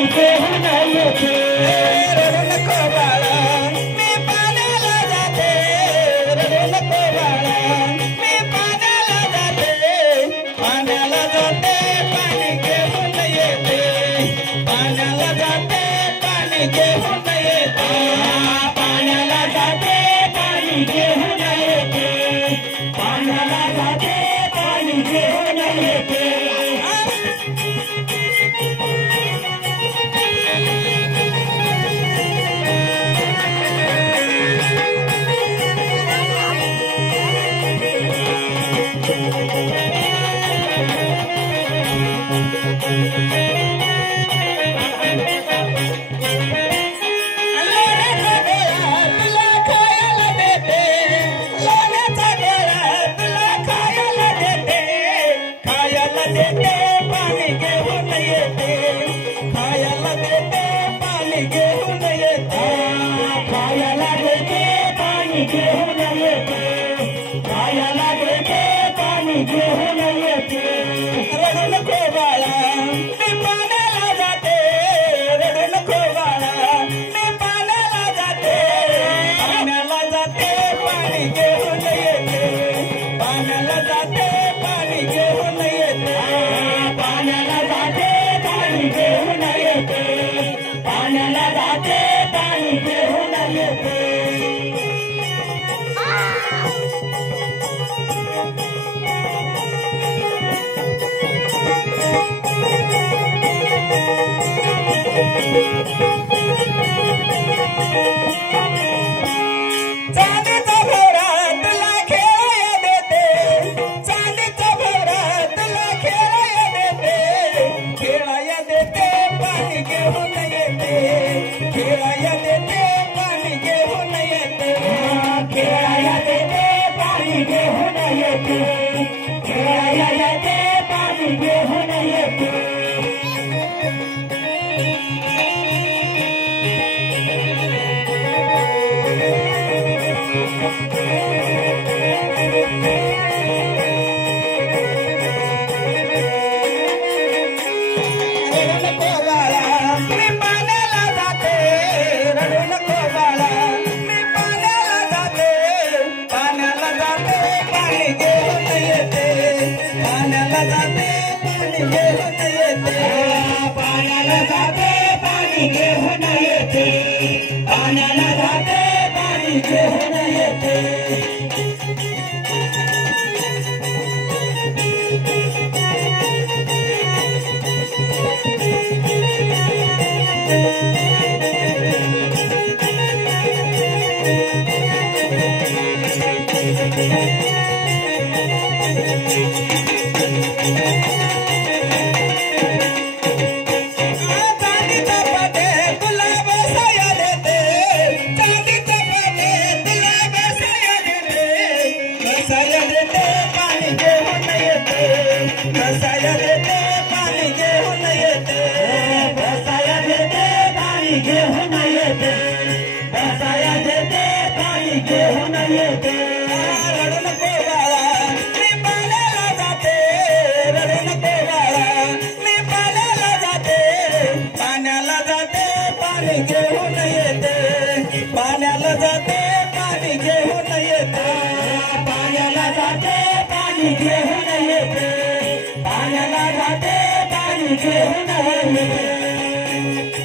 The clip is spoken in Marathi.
पाणी घेऊन येते रडू नको बाळा मी पाण्याला जाते रडू नको बाळा मी पाण्याला जाते पाण्याला जाते पाणी घेऊन येते पाण्याला जाते पाणी घेऊन येते पाण्याला जाते पाणी घेऊन येते पाण्याला जाते पाणी घेऊन येते पाण्याला जाते पाणी घेऊन येते पाण्याला जाते पाणी घेऊन येते पाण्याला जाते पाणी घेऊन येते